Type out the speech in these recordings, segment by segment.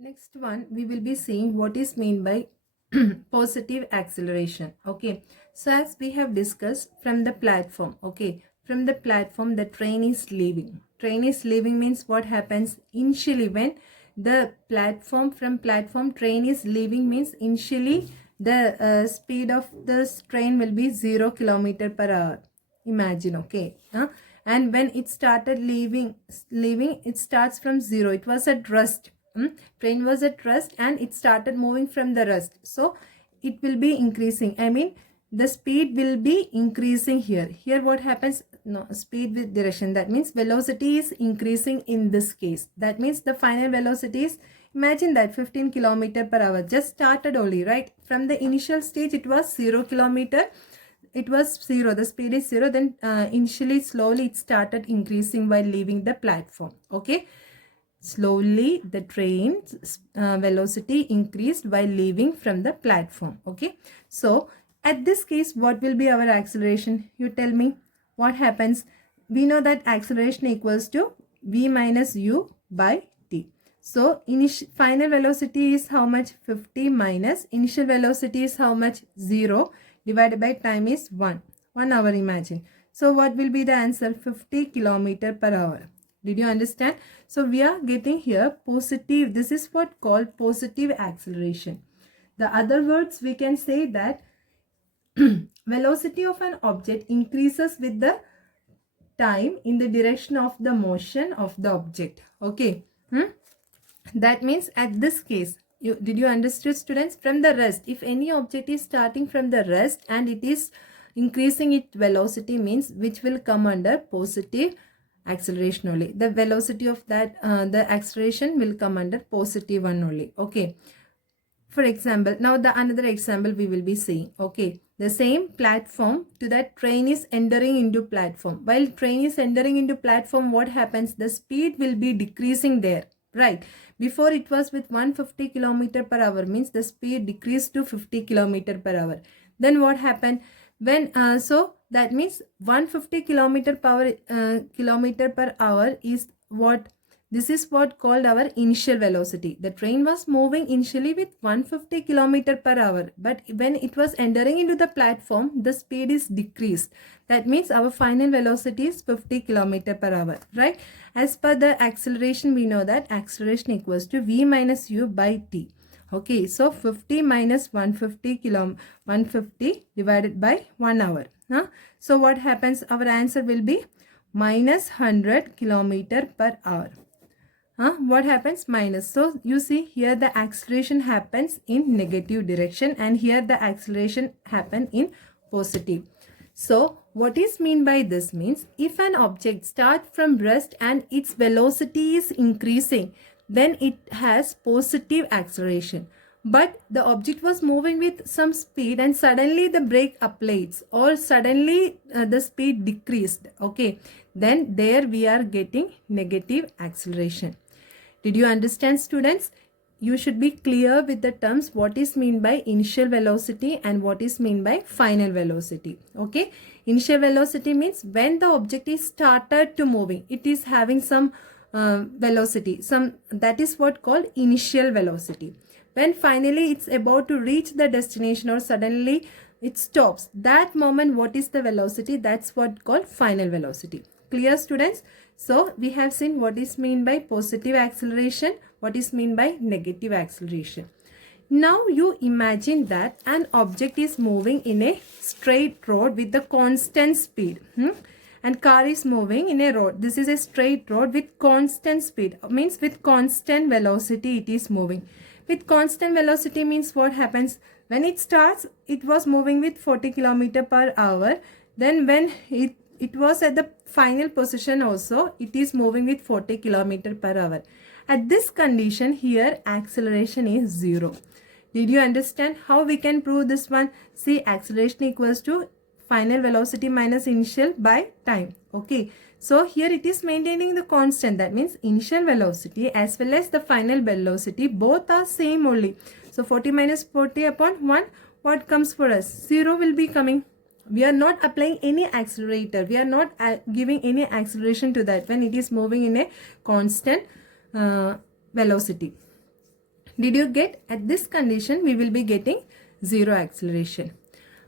Next one, we will be seeing what is meant by positive acceleration. Okay, so as we have discussed from the platform, okay, from the platform the train is leaving. Train is leaving means what happens initially when the platform train is leaving means initially the speed of this train will be 0 kilometer per hour. Imagine, okay, and when it started leaving it starts from zero. It was at rest. Train was at rest and it started moving from the rest, so it will be increasing. I mean, the speed will be increasing here what happens, no, speed with direction, that means velocity is increasing in this case. That means the final velocity is, imagine that 15 kilometer per hour just started only, right? From the initial stage it was 0 kilometer, it was zero, the speed is zero, then initially slowly it started increasing while leaving the platform. Okay, slowly the train's velocity increased while leaving from the platform. Okay, so at this case what will be our acceleration? You tell me what happens. We know that acceleration equals to v minus u by t. So final velocity is how much? 50 minus initial velocity is how much? 0 divided by time is 1 hour, imagine. So what will be the answer? 50 kilometer per hour. Did you understand? So we are getting here positive. This is what called positive acceleration. The other words we can say that velocity of an object increases with the time in the direction of the motion of the object. Okay. That means at this case, did you understand, students? From the rest, if any object is starting from the rest and it is increasing its velocity, means which will come under positive acceleration only. The velocity of that the acceleration will come under positive one only. Okay, for example, now the another example we will be seeing. Okay, the same platform to that train is entering into platform. While train is entering into platform, what happens? The speed will be decreasing there, right? Before it was with 150 kilometer per hour, means the speed decreased to 50 kilometer per hour. Then what happened? When so that means 150 kilometer per hour is what, this is what called our initial velocity. The train was moving initially with 150 kilometer per hour, but when it was entering into the platform, the speed is decreased. That means our final velocity is 50 kilometer per hour, right? As per the acceleration, we know that acceleration equals to v minus u by t. Okay, so 50 minus 150 divided by 1 hour. So what happens? Our answer will be minus 100 kilometer per hour. What happens? Minus. So you see here the acceleration happens in negative direction and here the acceleration happen in positive. So what is mean by this means, if an object starts from rest and its velocity is increasing, then it has positive acceleration. But the object was moving with some speed and suddenly the brake applies or suddenly the speed decreased. Okay, then there we are getting negative acceleration. Did you understand, students? You should be clear with the terms what is mean by initial velocity and what is mean by final velocity. Okay, initial velocity means when the object is started to moving, it is having some velocity, that is what called initial velocity. When finally it's about to reach the destination or suddenly it stops, that moment what is the velocity? That's what called final velocity. Clear, students? So we have seen what is mean by positive acceleration, what is mean by negative acceleration. Now you imagine that an object is moving in a straight road with the constant speed. And car is moving in a road. This is a straight road with constant speed. Means with constant velocity it is moving. With constant velocity means what happens? When it starts, it was moving with 40 kilometer per hour. Then when it was at the final position also, it is moving with 40 kilometer per hour. At this condition here, acceleration is 0. Did you understand how we can prove this one? See, acceleration equals to final velocity minus initial by time. Okay, so here it is maintaining the constant. That means initial velocity as well as the final velocity both are same only. So 40 minus 40 upon 1, what comes for us? 0 will be coming. We are not applying any accelerator. We are not giving any acceleration to that when it is moving in a constant velocity. Did you get? At this condition, we will be getting zero acceleration.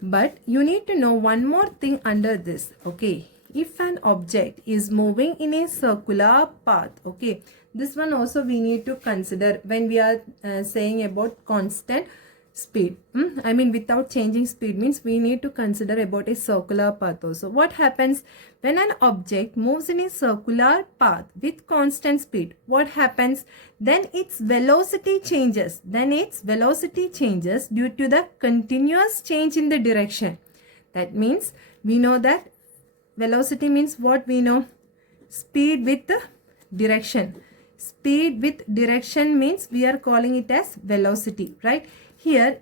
But you need to know one more thing under this, okay? If an object is moving in a circular path, okay, this one also we need to consider when we are saying about constant speed. I mean without changing speed means we need to consider about a circular path also. What happens when an object moves in a circular path with constant speed? What happens? Then its velocity changes. Then its velocity changes due to the continuous change in the direction. That means we know that velocity means what we know? Speed with direction. Speed with direction means we are calling it as velocity, right? Here,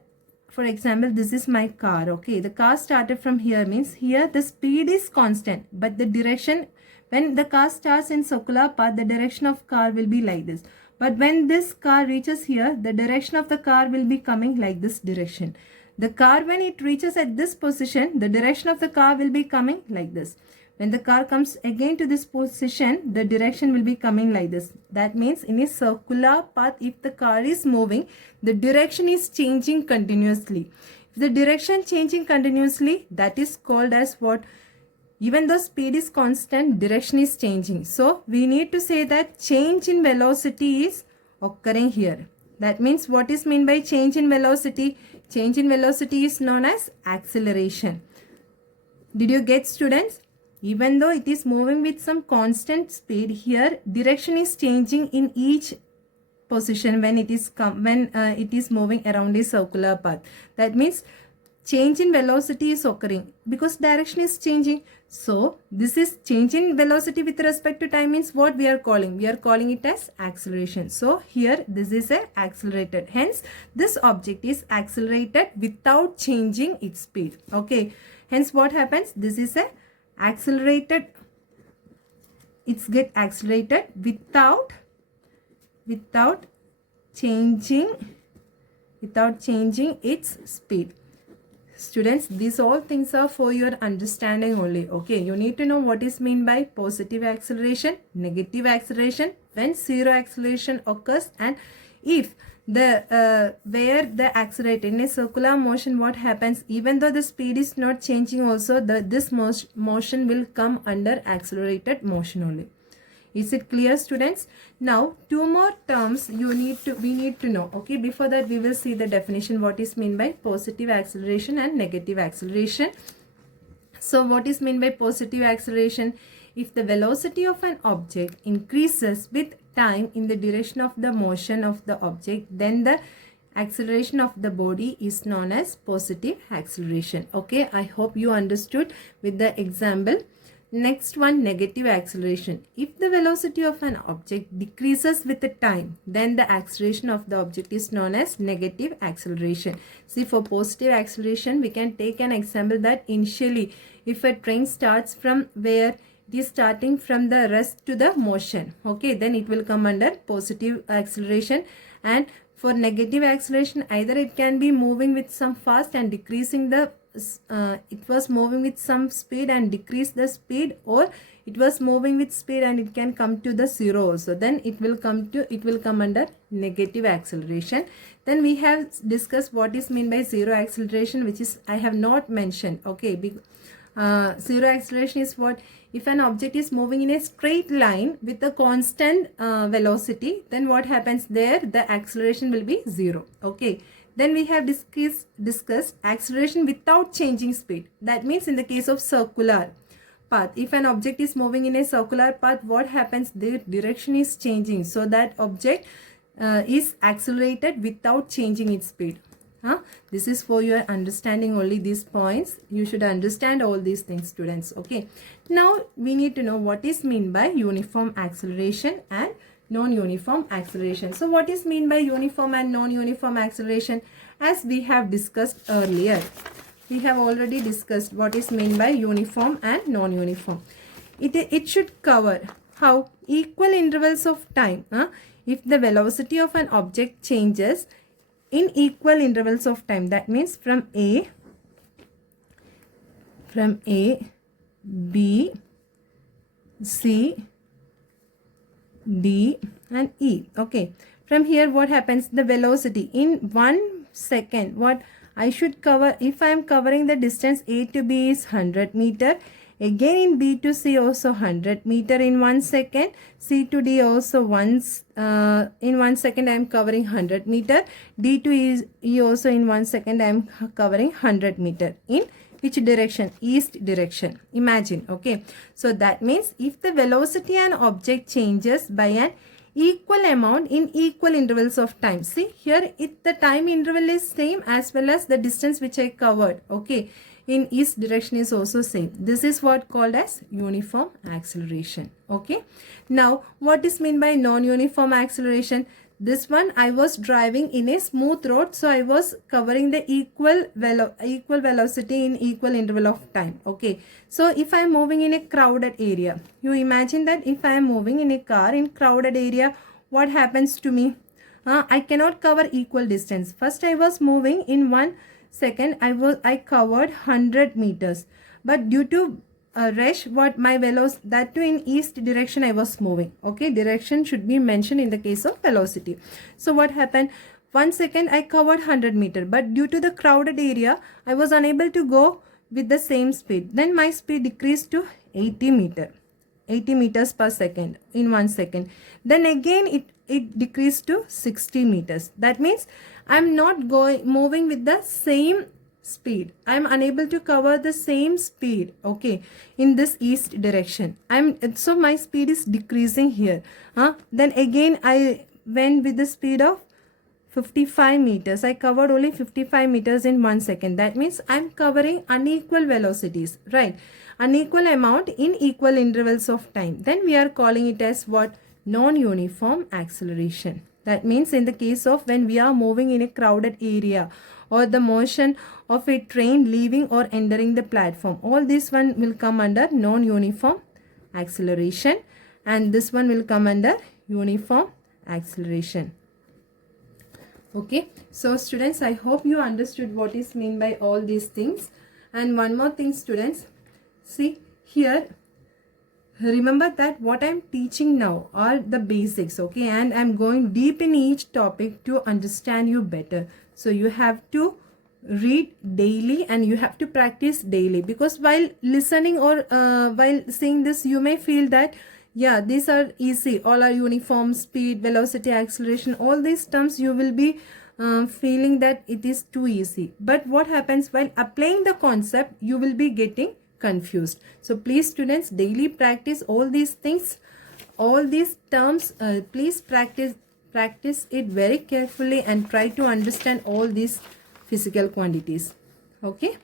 for example, this is my car, okay? The car started from here means here the speed is constant, but the direction, when the car starts in circular path, the direction of car will be like this. But when this car reaches here, the direction of the car will be coming like this direction. The car, when it reaches at this position, the direction of the car will be coming like this. When the car comes again to this position, the direction will be coming like this. That means in a circular path, if the car is moving, the direction is changing continuously. If the direction changing continuously, that is called as what? Even though speed is constant, direction is changing. So we need to say that change in velocity is occurring here. That means what is meant by change in velocity? Change in velocity is known as acceleration. Did you get, students? Even though it is moving with some constant speed, here direction is changing in each position when it is moving around a circular path. That means change in velocity is occurring because direction is changing. So this is change in velocity with respect to time means what we are calling? We are calling it as acceleration. So here this is a accelerated. Hence this object is accelerated without changing its speed. Okay. Hence what happens? This is a accelerated. It's get accelerated without changing its speed. Students, these all things are for your understanding only. Okay, you need to know what is meant by positive acceleration, negative acceleration, when zero acceleration occurs, and if the where the accelerator in a circular motion, what happens? Even though the speed is not changing, also this motion will come under accelerated motion only. Is it clear, students? Now two more terms we need to know. Okay, before that we will see the definition, what is meant by positive acceleration and negative acceleration. So what is meant by positive acceleration? If the velocity of an object increases with time in the direction of the motion of the object, then the acceleration of the body is known as positive acceleration. Okay, I hope you understood with the example. Next one, negative acceleration. If the velocity of an object decreases with the time, then the acceleration of the object is known as negative acceleration. See, for positive acceleration, we can take an example that initially, if a train starts from where it is starting from the rest to the motion, okay, then it will come under positive acceleration. And for negative acceleration, either it can be moving with some fast and decreasing the it was moving with some speed and decrease the speed, or it was moving with speed and it can come to the zero also, then it will come under negative acceleration. Then we have discussed what is meant by zero acceleration, which is I have not mentioned. Okay, zero acceleration is what? If an object is moving in a straight line with a constant velocity, then what happens there? The acceleration will be zero. Okay. Then we have discussed acceleration without changing speed. That means in the case of circular path, if an object is moving in a circular path, what happens? The direction is changing. So that object is accelerated without changing its speed. This is for your understanding only, these points. You should understand all these things, students. Okay. Now we need to know what is meant by uniform acceleration and non-uniform acceleration. So what is meant by uniform and non-uniform acceleration? As we have discussed earlier, we have already discussed what is meant by uniform and non-uniform. It should cover how equal intervals of time. If the velocity of an object changes in equal intervals of time, that means from A, B, C, D and E. Okay, From here what happens, the velocity in 1 second, what I should cover, if I am covering the distance A to B is 100 meter, again in B to C also 100 meter in 1 second, C to D also once in 1 second I am covering 100 meter, D to E also in 1 second I am covering 100 meter. In which direction? East direction. Imagine, okay. So that means if the velocity and object changes by an equal amount in equal intervals of time. See here, the time interval is same as well as the distance which I covered, okay. In east direction is also same. This is what called as uniform acceleration, okay. Now what is meant by non-uniform acceleration? This one, I was driving in a smooth road, so I was covering the equal velocity in equal interval of time, okay. So if I am moving in a crowded area, you imagine that if I am moving in a car in crowded area, what happens to me? I cannot cover equal distance. First I was moving in 1 second, I covered 100 meters, but due to rush, what my velocity, that too in east direction I was moving, okay. Direction should be mentioned in the case of velocity. So what happened, 1 second I covered 100 meter, but due to the crowded area I was unable to go with the same speed. Then my speed decreased to 80 meters per second in 1 second. Then again it decreased to 60 meters. That means I'm not moving with the same speed. I'm unable to cover the same speed, okay, in this east direction. So my speed is decreasing here. Then again I went with the speed of 55 meters. I covered only 55 meters in 1 second. That means I'm covering unequal velocities, right? Unequal amount in equal intervals of time. Then we are calling it as what? Non-uniform acceleration. That means in the case of when we are moving in a crowded area, or the motion of a train leaving or entering the platform, all this one will come under non-uniform acceleration, and this one will come under uniform acceleration. Okay, so students, I hope you understood what is meant by all these things. And one more thing, students, see here, remember that what I'm teaching now are the basics, okay, and I'm going deep in each topic to understand you better. So you have to read daily and you have to practice daily, because while listening or while seeing this, you may feel that yeah, these are easy, all are uniform, speed, velocity, acceleration, all these terms you will be feeling that it is too easy. But what happens while applying the concept, you will be getting confused. So please students, daily practice all these things, all these terms. Please practice it very carefully and try to understand all these physical quantities, okay.